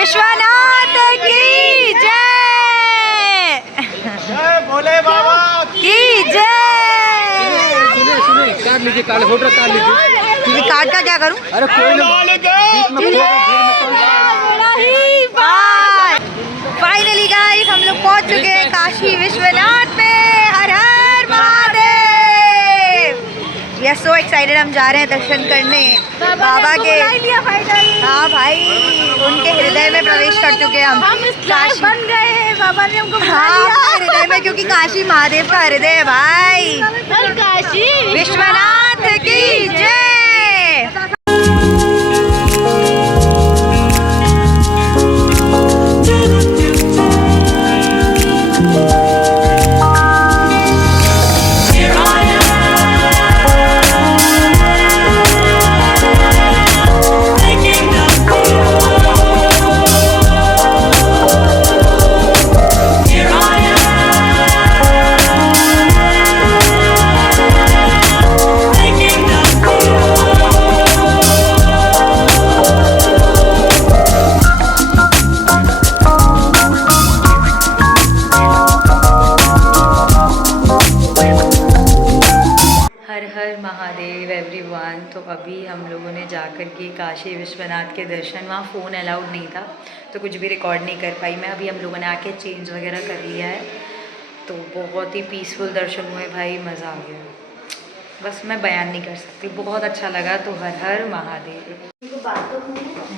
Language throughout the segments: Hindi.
विश्वनाथ की जय, भोले बाबा की जय। सुनिए कार्ड लीजिए, कार्ड फोटो कार्ड लीजिए। कार्ड का क्या करूं? अरे कोई फाइनली गाइस हम लोग पहुंच चुके हैं काशी विश्वनाथ में। हर हर Mahadev. We are so excited. हम जा रहे हैं दर्शन करने बाबा के। हाँ भाई, उनके हृदय में प्रवेश कर चुके हैं हम काशी बन गए। बाबा ने हमको हृदय में, क्योंकि काशी महादेव का हृदय है भाई। काशी विश्वनाथ की जय। महादेव एवरीवन। तो अभी हम लोगों ने जाकर के काशी विश्वनाथ के दर्शन, वहाँ फ़ोन अलाउड नहीं था तो कुछ भी रिकॉर्ड नहीं कर पाई मैं। अभी हम लोगों ने आके चेंज वगैरह कर लिया है, तो बहुत ही पीसफुल दर्शन हुए भाई, मज़ा आ गया। बस मैं बयान नहीं कर सकती, बहुत अच्छा लगा। तो हर हर महादेव।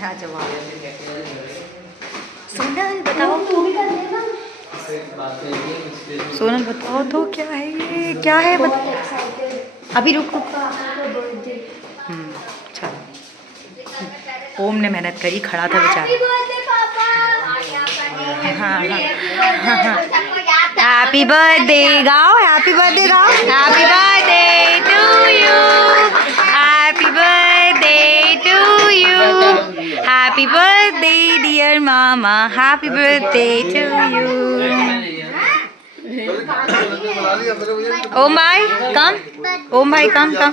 हाँ जवाब सोनल बताओ, सोनल बताओ तो क्या है ये, क्या है अभी रुको। चलो, ओम ने मेहनत करी, खड़ा था बेचारा। हाँ हैप्पी बर्थडे गाओ, हैप्पी बर्थडे गाओ। Happy birthday to you, happy birthday to you, happy birthday dear मामा, happy birthday to you. Om भाई कम, ओम भाई come come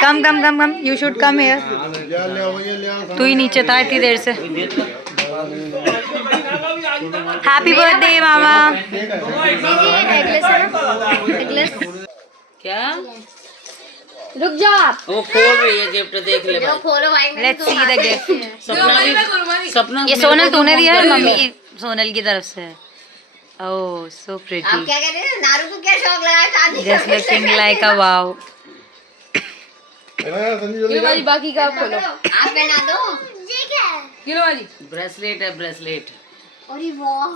come come come come, you should come here. तू ही नीचे था इतनी देर से। हैप्पी बर्थडे मामा। क्या रुक जाओ, वो खोल रही है गिफ्ट, देख ले भाई। Let's see the gift. सपना ये सोनल तूने दिया है, मम्मी सोनल की तरफ से। ओह सो प्रिटी। आप क्या कह रहे हैं? नारू को क्या शौक लगा शादी just looking like a wow. Kilo वाली बाकी का खोलो, आप पहना दो। किलो वाली ब्रेसलेट है, ब्रेसलेट। अरे वाह,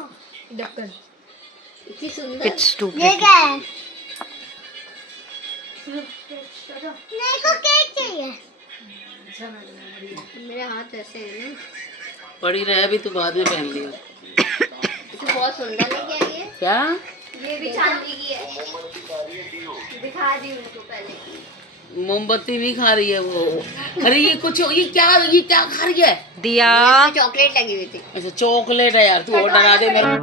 ढक्कन इतनी सुंदर। It's stupid. ये क्या है? मेरे को केक चाहिए। मेरे हाथ ऐसे है ना, पड़ी रहे भी, तू बाद में पहन लियो। बहुत सुंदर है। क्या क्या ये भी चांदी की है, दिखा दी उनको पहले। मोमबत्ती भी खा रही है वो। अरे ये कुछ, ये क्या खा रही है? दिया चॉकलेट लगी हुई थी। अच्छा चॉकलेट है यार, तू और डरा दे मेरा।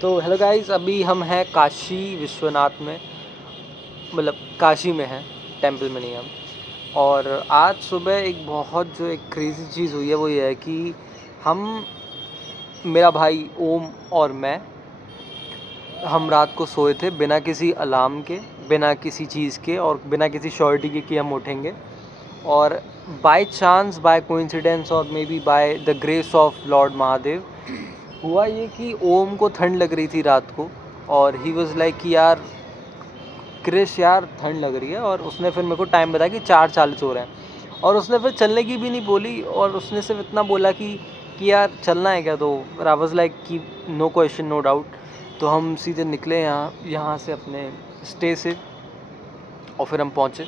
तो हेलो गाइस, अभी हम हैं काशी विश्वनाथ में, मतलब काशी में हैं, टेंपल में नहीं हम। और आज सुबह एक बहुत जो एक क्रेज़ी चीज़ हुई है वो ये है कि हम, मेरा भाई ओम और मैं, हम रात को सोए थे बिना किसी अलार्म के, बिना किसी चीज़ के और बिना किसी श्योरिटी के कि हम उठेंगे। और बाय चांस, बाय कोइंसिडेंस और may be by the grace of Lord Mahadev हुआ ये कि ओम को ठंड लग रही थी रात को, और ही वाज लाइक कि यार क्रिश यार ठंड लग रही है। और उसने फिर मेरे को टाइम बताया कि 4:40 हो रहे हैं, और उसने फिर चलने की भी नहीं बोली, और उसने सिर्फ इतना बोला कि यार चलना है क्या। तो आई वाज लाइक कि नो क्वेश्चन नो डाउट। तो हम सीधे निकले यहाँ से अपने स्टे से, और फिर हम पहुँचे।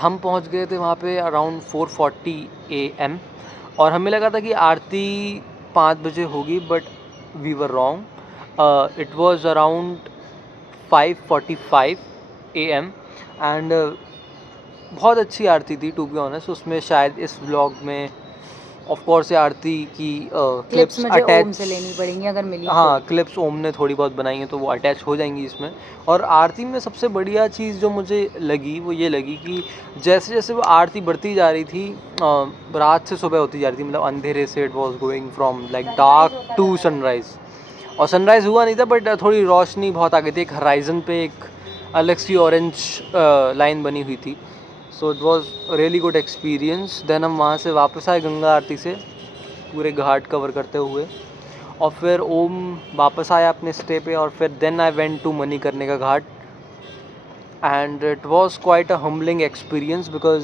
हम पहुँच गए थे वहाँ पे अराउंड 4:40 AM, और हमें लगा था कि आरती 5 बजे होगी, but we were wrong. It was around 5:45 AM and बहुत अच्छी आरती थी टू बी ऑनेस्ट। उसमें शायद इस व्लॉग में ऑफ कोर्स ये आरती की क्लिप्स क्लिप्स मुझे ओम अटैच, से लेनी पड़ेंगी अगर मिली हाँ क्लिप्स ओम ने थोड़ी बहुत बनाई हैं तो वो अटैच हो जाएंगी इसमें। और आरती में सबसे बढ़िया चीज़ जो मुझे लगी वो ये लगी कि जैसे जैसे वो आरती बढ़ती जा रही थी, रात से सुबह होती जा रही थी, मतलब अंधेरे से it was going from like dark to sunrise. और सनराइज़ हुआ नहीं था बट थोड़ी रोशनी बहुत आ गई थी, एक हराइजन पे एक अलग सी ऑरेंज लाइन बनी हुई थी। So it was really good experience. Then हम वहाँ से वापस आए गंगा आरती से पूरे घाट कवर करते हुए, और फिर ओम वापस आया अपने स्टे पे, और फिर then I went to Manikarnika ghat and it was quite a humbling experience because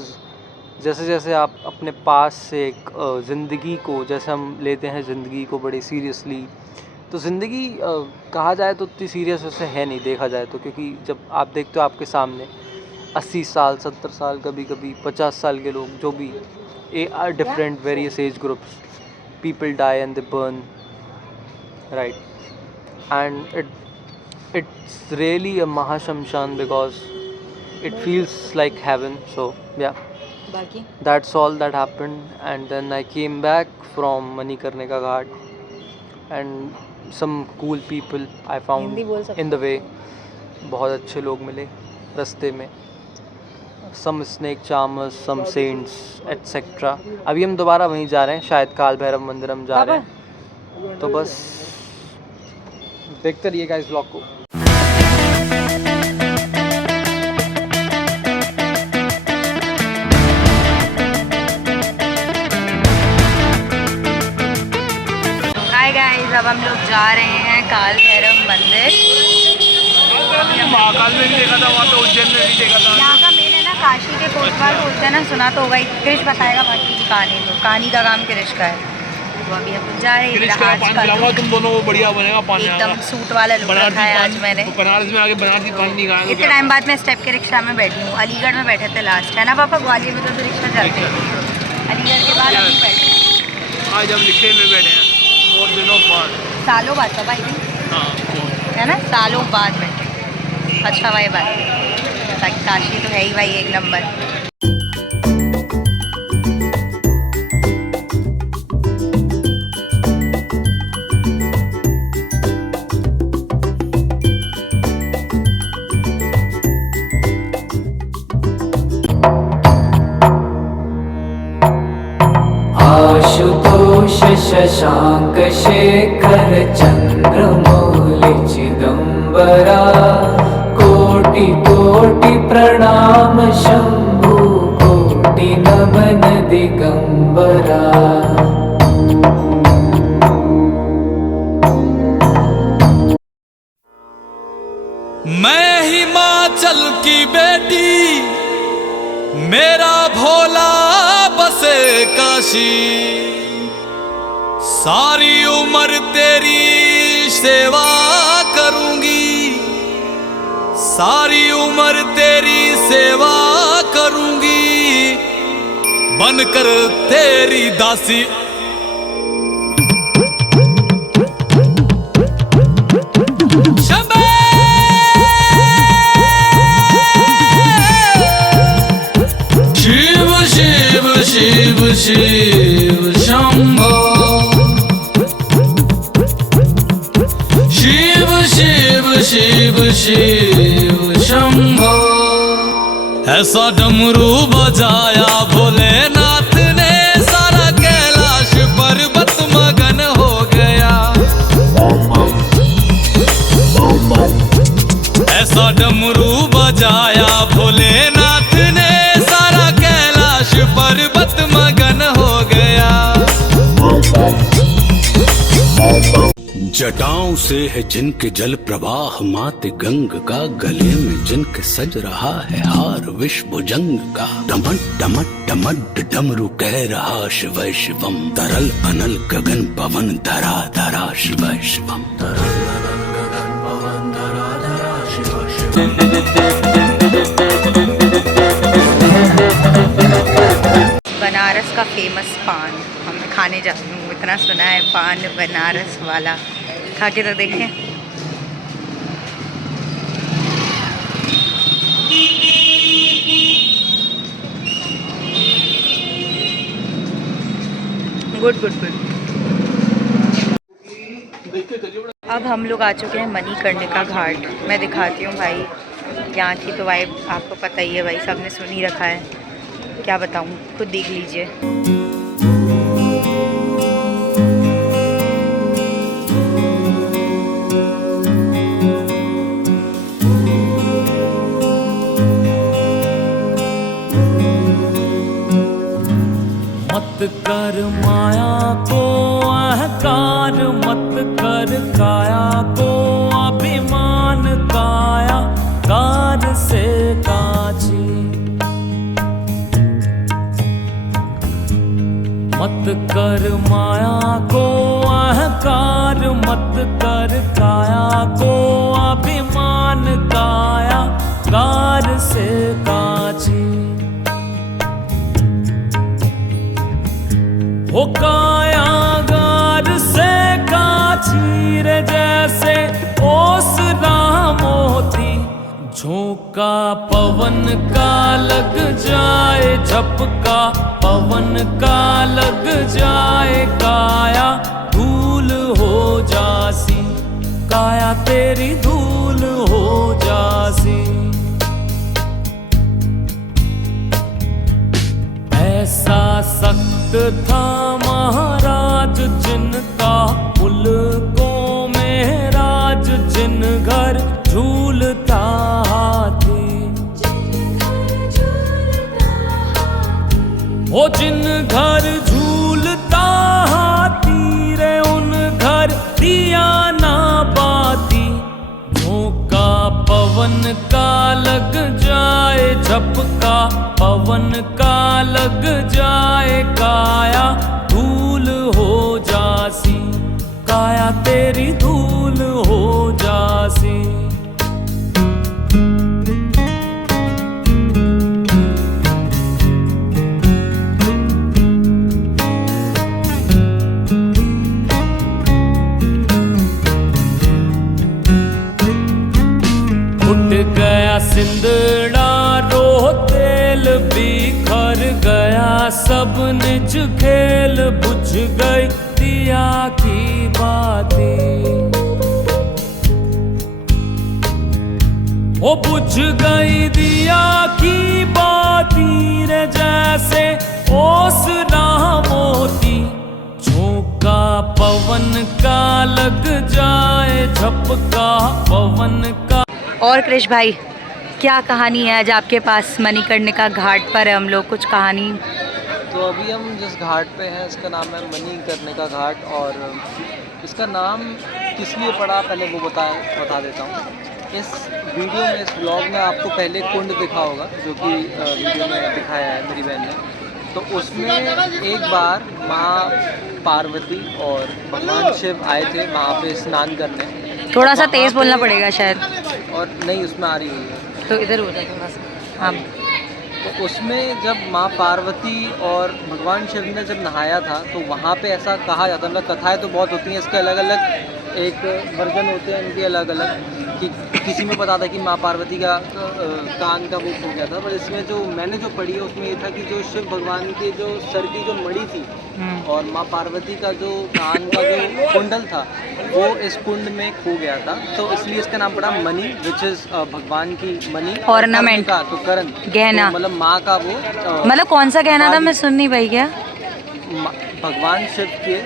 जैसे जैसे आप अपने पास से एक ज़िंदगी को, जैसे हम लेते हैं ज़िंदगी को बड़े सीरियसली, तो ज़िंदगी कहा जाए तो उतनी सीरियस वैसे है नहीं देखा जाए तो, क्योंकि जब आप देखते हो आपके सामने 80 साल 70 साल कभी कभी 50 साल के लोग, जो भी are different various age groups, people die and they burn, right? And it's really a mahashamshan because it feels like heaven. So yeah, बाकी that's all that happened. And then I came back from Manikarnika Ghat and some cool people I found Hindi बोल सकते in the way. बहुत अच्छे लोग मिले रास्ते में, some snake charmers, some saints, etc. अभी हम दोबारा वहीं जा रहे हैं, शायद काल भैरव मंदिर हम जा रहे हैं। तो बस देखते रहिएगा इस ब्लॉग को। हाय गाइस, अब हम लोग जा रहे हैं काल भैरव मंदिर। महाकाल में भी देखा था, वहाँ पे उज्जैन में भी देखा था। यहाँ का मेन है ना, काशी के कोतवाल बोलते हैं ना, सुना तो होगा। क्रिश बताएगा बाकी की कहानी, तो कहानी का काम क्रिश का है। तो अभी हम जा रहे हैं। क्रिश का पान खिलाऊंगा तुम दोनों को, बढ़िया बनेगा पान। एकदम सूट वाला लुक रखा है आज मैंने। बनारस में आगे बनारसी पान नहीं खाया। इतने टाइम बाद मैं स्टेप के रिक्शा में बैठी हूँ। अलीगढ़ में बैठे थे लास्ट, है ना पापा? ग्वालियर में तो रिक्शा चलते हैं, अलीगढ़ के बाद अभी बैठे हैं। आज हम रिक्शे में बैठे हैं बहुत दिनों बाद, सालों बाद पापा, हाँ है ना, सालों बाद बैठे। अच्छा भाई बात, ताकि काशी तो है ही भाई एक नंबर। आशुतोष शशांक शेखर चंद्रमौलि चिदंबरा, कोटि कोटि प्रणाम शंभु, कोटि नमन दिगंबरा। मैं हिमाचल की बेटी, मेरा भोला बसे काशी, सारी उम्र तेरी सेवा करूंगी, सारी उम्र तेरी सेवा करूंगी, बनकर तेरी दासी। शिव शिव शिव शिव शंभो, शिव शिव शिव शिव शंभो। ऐसा डमरू बजाया भोलेनाथ ने, सारा कैलाश पर्वत मगन हो गया। ऐसा डमरू बजाया भोलेनाथ ने, सारा कैलाश पर्वत मगन हो गया। जटाओं से है जिनके जल प्रवाह मात गंग का, गले में जिनके सज रहा है हार विश्व जंग का। डमट डमट डमट डमरू कह रहा शिव शिवम, तरल अनल गगन पवन धरा धरा शिव शिवम। बनारस का फेमस पान हम खाने जाती हूँ, इतना सुना है पान बनारस वाला, खा के तो देखें। Good good good. अब हम लोग आ चुके हैं मणिकर्णिका घाट। मैं दिखाती हूँ भाई, यहाँ की तो वाइब आपको पता ही है भाई, सबने सुन ही रखा है, क्या बताऊँ, खुद देख लीजिए। मत कर माया को अहंकार, मत कर काया को अभिमान, काया कार से काची। मत कर माया को अहंकार, मत कर काया को अभिमान, काया कार से काची। वो कायागार से काचीर जैसे ओसना मोती, झोंका पवन का लग जाए, झपका पवन का लग जाए, काया धूल हो जासी, काया तेरी धूल हो जासी। ऐसा सख्त था महाराज जिनका मुल्कों में राज, जिन घर झूलता हाथी। वो जिन घर झूलता हाथी रे, उन घर दिया ना बाती, झोंका पवन का लग जाए, झपका पवन का लग जाए, काया धूल हो जासी, काया तेरी धूल हो जासी। उठ गया सिंदड़ा रो तेल, बिखर गया सब निज खेल, बुझ गई दिया की बाती। ओ बुझ गई दिया की बाती रे, जैसे ओसना मोती, झोंका पवन का लग जाए, झपका पवन का। और कृष भाई, क्या कहानी है आज आपके पास? मणिकर्णिका घाट पर है हम लोग, कुछ कहानी। तो अभी हम जिस घाट पे हैं इसका नाम है मणिकर्णिका घाट, और इसका नाम किस लिए पड़ा पहले वो बता देता हूँ। इस वीडियो में, इस ब्लॉग में आपको पहले कुंड दिखा होगा, जो कि वीडियो में दिखाया है मेरी बहन ने। तो उसमें एक बार माँ पार्वती और भगवान शिव आए थे वहाँ पे स्नान करने। थोड़ा सा तेज़ बोलना पड़ेगा शायद। और नहीं, उसमें आ रही हुई है तो इधर हो जाए थोड़ा सा। हाँ। तो उसमें जब माँ पार्वती और भगवान शिव ने जब नहाया था, तो वहाँ पे ऐसा कहा जाता है, मतलब कथाएं तो बहुत होती हैं, इसके अलग अलग एक वर्जन होते हैं इनके अलग अलग, कि किसी में पता था कि माँ पार्वती का कान का वो हो गया था, पर इसमें जो मैंने जो पढ़ी है उसमें ये था कि जो शिव भगवान के जो सर की जो मणि थी और माँ पार्वती का जो कान का जो कुंडल था वो इस कुंड में खो गया था, तो इसलिए इसका नाम पड़ा मणि, विच इज भगवान की मणि, ऑर्नामेंट का तो करण, गहना, तो मतलब माँ का वो मतलब कौन सा गहना था, मैं सुन नहीं पाई क्या? भगवान शिव के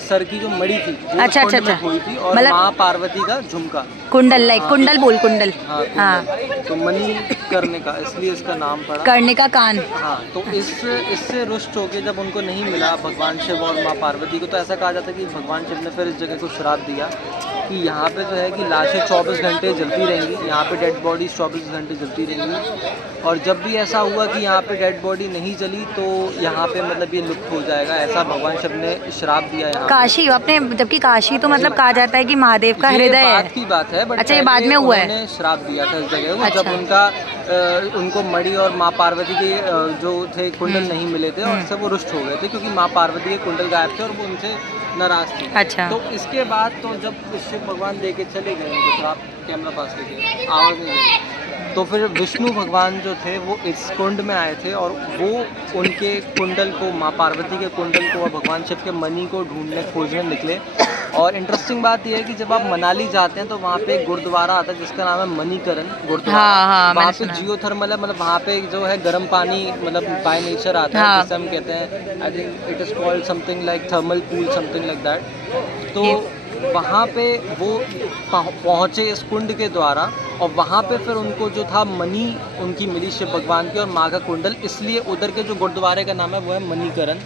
सर की जो मणि थी वो अच्छा कुंड अच्छा में खोई थी, और मतलब माँ पार्वती का झुमका, कुंडल, लाइक कुंडल बोल, कुंडल। हाँ, तो मणि करने का, इसलिए इसका नाम पड़ा करने का कान। हाँ, तो इससे रुष्ट होके जब उनको नहीं मिला भगवान शिव और माँ पार्वती को, तो ऐसा कहा जाता है कि भगवान शिव ने फिर इस जगह को श्राप दिया कि यहाँ पे जो है कि लाशें 24 घंटे जलती रहेंगी, यहाँ पे डेड बॉडी 24 घंटे जलती रहेंगी, और जब भी ऐसा हुआ कि यहाँ पे डेड बॉडी नहीं जली तो यहाँ पे मतलब ये लुप्त हो जाएगा, ऐसा भगवान शिव ने श्राप दिया यहाँ। काशी अपने, जबकि काशी तो मतलब कहा जाता है कि महादेव का हृदय है। बात की बात है, बट अच्छा, ये बाद में हुआ है। उन्होंने श्राप दिया था इस जगह को, अच्छा। जब उनको मणि और माँ पार्वती के जो थे कुंडल नहीं मिले थे, और सब वो रुष्ट हो गए थे क्योंकि माँ पार्वती के कुंडल गायब थे और वो उनसे नाराज थी। अच्छा। तो इसके बाद तो जब शिव भगवान दे के चले गए उनको श्राप, कैमरा पास लेके आवाज़ नहीं आई, तो फिर विष्णु भगवान जो थे वो इस कुंड में आए थे और वो उनके कुंडल को, माँ पार्वती के कुंडल को और भगवान शिव के मणि को ढूंढने खोजने निकले। और इंटरेस्टिंग बात यह है कि जब आप मनाली जाते हैं तो वहाँ पे एक गुरुद्वारा आता है जिसका नाम है मणिकरण गुरुद्वारा। हाँ, वहाँ पे जियोथर्मल है, मतलब वहाँ पे जो है गर्म पानी मतलब बाय नेचर आता है, जिसे हम कहते हैं, I think it is called something like thermal pool, something like that. तो वहाँ पे वो पहुँचे इस कुंड के द्वारा और वहाँ पे फिर उनको जो था मणि उनकी मिली शिव भगवान की और माँ का कुंडल, इसलिए उधर के जो गुरुद्वारे का नाम है वो है मणिकरण।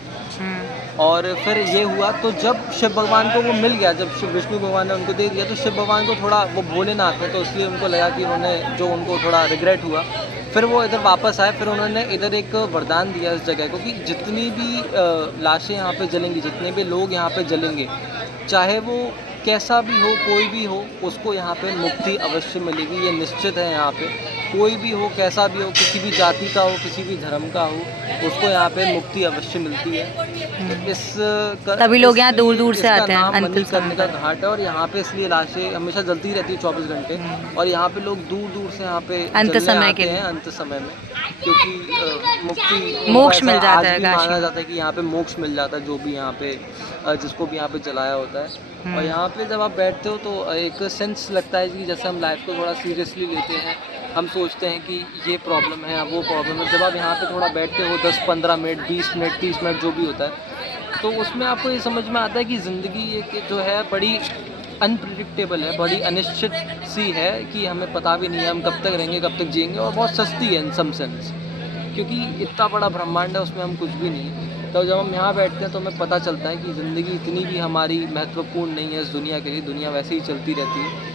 और फिर ये हुआ, तो जब शिव भगवान को वो मिल गया, जब शिव विष्णु भगवान ने उनको दे दिया, तो शिव भगवान को थोड़ा, वो भोलेनाथ है तो इसलिए उनको लगा कि उन्होंने जो उनको थोड़ा रिग्रेट हुआ, फिर वो इधर वापस आए। फिर उन्होंने इधर एक वरदान दिया इस जगह को कि जितनी भी लाशें यहाँ पे जलेंगी, जितने भी लोग यहाँ पे जलेंगे, चाहे वो कैसा भी हो, कोई भी हो, उसको यहाँ पे मुक्ति अवश्य मिलेगी। ये निश्चित है। यहाँ पे कोई भी हो, कैसा भी हो, किसी भी जाति का हो, किसी भी धर्म का हो, उसको यहाँ पे मुक्ति अवश्य मिलती है। इस तभी लोग यहाँ दूर दूर से आते हैं। मणिकर्ण का घाट है और यहाँ पे इसलिए लाशें हमेशा जलती रहती है 24 घंटे। और यहाँ पे लोग दूर दूर से यहाँ पे अंत समय के लिए, अंत समय में, क्योंकि मुक्ति, मोक्ष मिल जाता है। माना जाता है कि यहाँ पे मोक्ष मिल जाता है, जो भी यहाँ पे जिसको भी यहाँ पे जलाया होता है। और यहाँ पे जब आप बैठते हो तो एक सेंस लगता है कि जैसे हम लाइफ को थोड़ा सीरियसली लेते हैं, हम सोचते हैं कि ये प्रॉब्लम है, वो प्रॉब्लम है। जब आप यहाँ पे थोड़ा बैठते हो 10-15 मिनट, 20 मिनट, 30 मिनट जो भी होता है, तो उसमें आपको ये समझ में आता है कि ज़िंदगी ये जो है बड़ी अनप्रिडिक्टेबल है, बड़ी अनिश्चित सी है कि हमें पता भी नहीं है हम कब तक रहेंगे, कब तक जिएंगे। और बहुत सस्ती है इन सम सेंस, क्योंकि इतना बड़ा ब्रह्मांड है, उसमें हम कुछ भी नहीं। तो जब हम यहाँ बैठते हैं तो हमें पता चलता है कि ज़िंदगी इतनी भी हमारी महत्वपूर्ण नहीं है इस दुनिया के लिए, दुनिया वैसे ही चलती रहती है।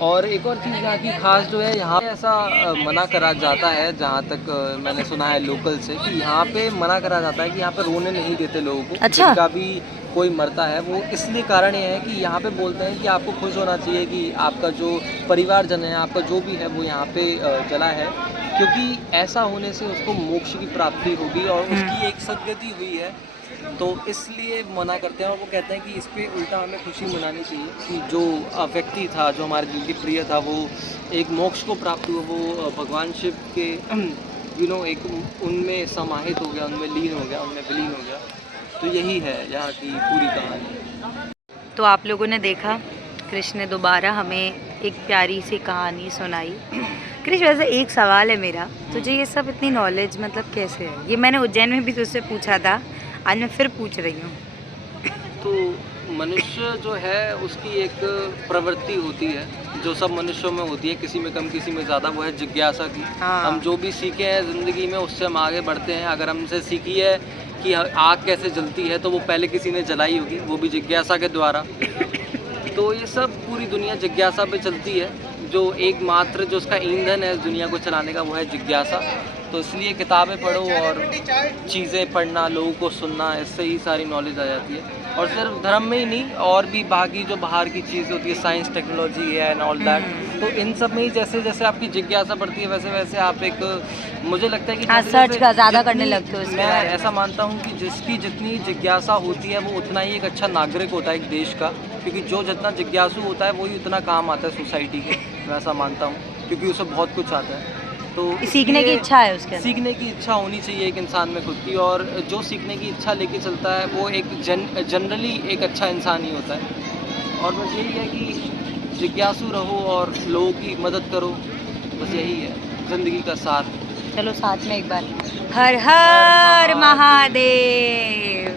और एक और चीज़ यहाँ की खास जो है, यहाँ ऐसा मना करा जाता है, जहाँ तक मैंने सुना है लोकल से, कि यहाँ पे मना करा जाता है कि यहाँ पे रोने नहीं देते लोगों को। अच्छा। जिनका भी कोई मरता है, वो इसलिए कारण ये है कि यहाँ पे बोलते हैं कि आपको खुश होना चाहिए कि आपका जो परिवारजन है, आपका जो भी है, वो यहाँ पे जला है, क्योंकि ऐसा होने से उसको मोक्ष की प्राप्ति होगी और उसकी एक सद्गति हुई है। तो इसलिए मना करते हैं और वो कहते हैं कि इस पे उल्टा हमें खुशी मनानी चाहिए कि जो व्यक्ति था, जो हमारे दिल के प्रिय था, वो एक मोक्ष को प्राप्त हुआ, वो भगवान शिव के एक उनमें समाहित हो गया, उनमें लीन हो गया, उनमें विलीन हो गया। तो यही है यहाँ की पूरी कहानी। तो आप लोगों ने देखा, कृष्ण ने दोबारा हमें एक प्यारी सी कहानी सुनाई। कृष्ण, वैसे एक सवाल है मेरा, तुझे ये सब इतनी नॉलेज मतलब कैसे है? ये मैंने उज्जैन में भी तुझसे पूछा था, आज मैं फिर पूछ रही हूँ। तो मनुष्य जो है उसकी एक प्रवृत्ति होती है जो सब मनुष्यों में होती है, किसी में कम किसी में ज़्यादा, वो है जिज्ञासा की। हम जो भी सीखे हैं ज़िंदगी में उससे हम आगे बढ़ते हैं। अगर हमसे सीखी है कि आग कैसे जलती है तो वो पहले किसी ने जलाई होगी, वो भी जिज्ञासा के द्वारा। तो ये सब पूरी दुनिया जिज्ञासा पे चलती है। जो एकमात्र जो उसका ईंधन है इस दुनिया को चलाने का, वो है जिज्ञासा। तो इसलिए किताबें पढ़ो और चीज़ें पढ़ना, लोगों को सुनना, इससे ही सारी नॉलेज आ जाती है। और सिर्फ धर्म में ही नहीं, और भी बाकी जो बाहर की चीज़ होती है, साइंस, टेक्नोलॉजी है एंड ऑल दैट, तो इन सब में ही जैसे जैसे आपकी जिज्ञासा बढ़ती है वैसे वैसे आप एक, मुझे लगता है कि सर्च का ज़्यादा करने लगते हो। मैं ऐसा मानता हूँ कि जिसकी जितनी जिज्ञासा होती है वो उतना ही एक अच्छा नागरिक होता है एक देश का, क्योंकि जो जितना जिज्ञासु होता है वही उतना काम आता है सोसाइटी के। मैं ऐसा मानता हूँ, क्योंकि उसे बहुत कुछ आता है। तो सीखने की इच्छा है उसके, सीखने की इच्छा होनी चाहिए एक इंसान में खुद की, और जो सीखने की इच्छा लेके चलता है वो एक जनरली एक अच्छा इंसान ही होता है। और बस यही है कि जिज्ञासु रहो और लोगों की मदद करो, बस यही है ज़िंदगी का सार। चलो साथ में एक बार हर हर महादेव।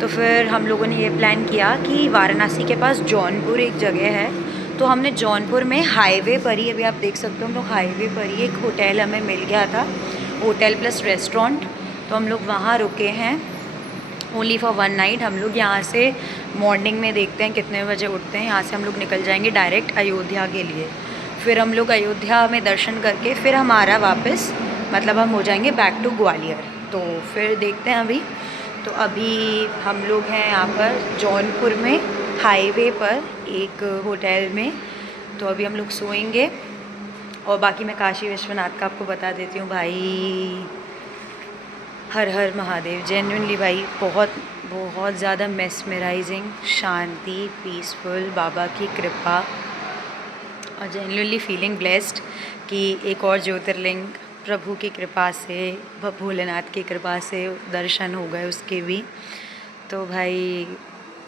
तो फिर हम लोगों ने ये प्लान किया कि वाराणसी के पास जौनपुर एक जगह है, तो हमने जौनपुर में हाईवे पर ही, अभी आप देख सकते हो हम लोग हाईवे पर ही, एक होटल हमें मिल गया था, होटल प्लस रेस्टोरेंट, तो हम लोग वहाँ रुके हैं ओनली फॉर 1 नाइट। हम लोग यहाँ से मॉर्निंग में देखते हैं कितने बजे उठते हैं, यहाँ से हम लोग निकल जाएंगे डायरेक्ट अयोध्या के लिए। फिर हम लोग अयोध्या में दर्शन करके फिर हमारा वापस मतलब हम हो जाएंगे बैक टू ग्वालियर। तो फिर देखते हैं अभी। तो अभी हम लोग हैं यहाँ पर जौनपुर में हाईवे पर एक होटल में, तो अभी हम लोग सोएंगे। और बाकी मैं काशी विश्वनाथ का आपको बता देती हूँ भाई, हर हर महादेव, जेन्युइनली भाई बहुत बहुत ज़्यादा मेस्मराइजिंग, शांति, पीसफुल, बाबा की कृपा, और जेन्युइनली फीलिंग ब्लेस्ड कि एक और ज्योतिर्लिंग प्रभु की कृपा से, भोलेनाथ की कृपा से दर्शन हो गए उसके भी। तो भाई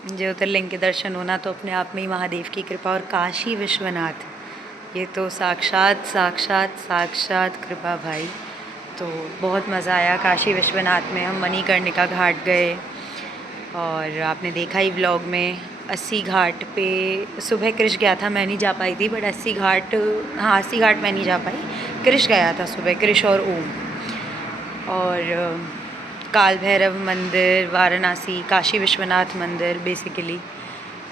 ज्योतिर्लिंग के दर्शन होना तो अपने आप में ही महादेव की कृपा, और काशी विश्वनाथ ये तो साक्षात साक्षात साक्षात कृपा भाई। तो बहुत मज़ा आया काशी विश्वनाथ में। हम मणिकर्णिका घाट गए, और आपने देखा ही व्लॉग में 80 घाट पे सुबह कृष गया था, मैं नहीं जा पाई थी, बट 80 घाट, हाँ 80 घाट मैं नहीं जा पाई, कृष गया था सुबह, कृष और ओम। और काल भैरव मंदिर, वाराणसी, काशी विश्वनाथ मंदिर बेसिकली।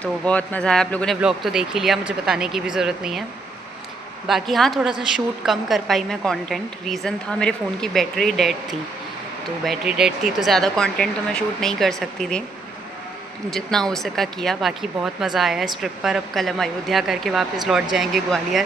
तो बहुत मज़ा आया। आप लोगों ने व्लॉग तो देख ही लिया, मुझे बताने की भी ज़रूरत नहीं है। बाकी हाँ, थोड़ा सा शूट कम कर पाई मैं कंटेंट, रीज़न था मेरे फ़ोन की बैटरी डेड थी, तो बैटरी डेड थी तो ज़्यादा कंटेंट तो मैं शूट नहीं कर सकती थी, जितना हो सका किया। बाकी बहुत मज़ा आया इस ट्रिप पर। अब कल हम अयोध्या करके वापस लौट जाएंगे ग्वालियर।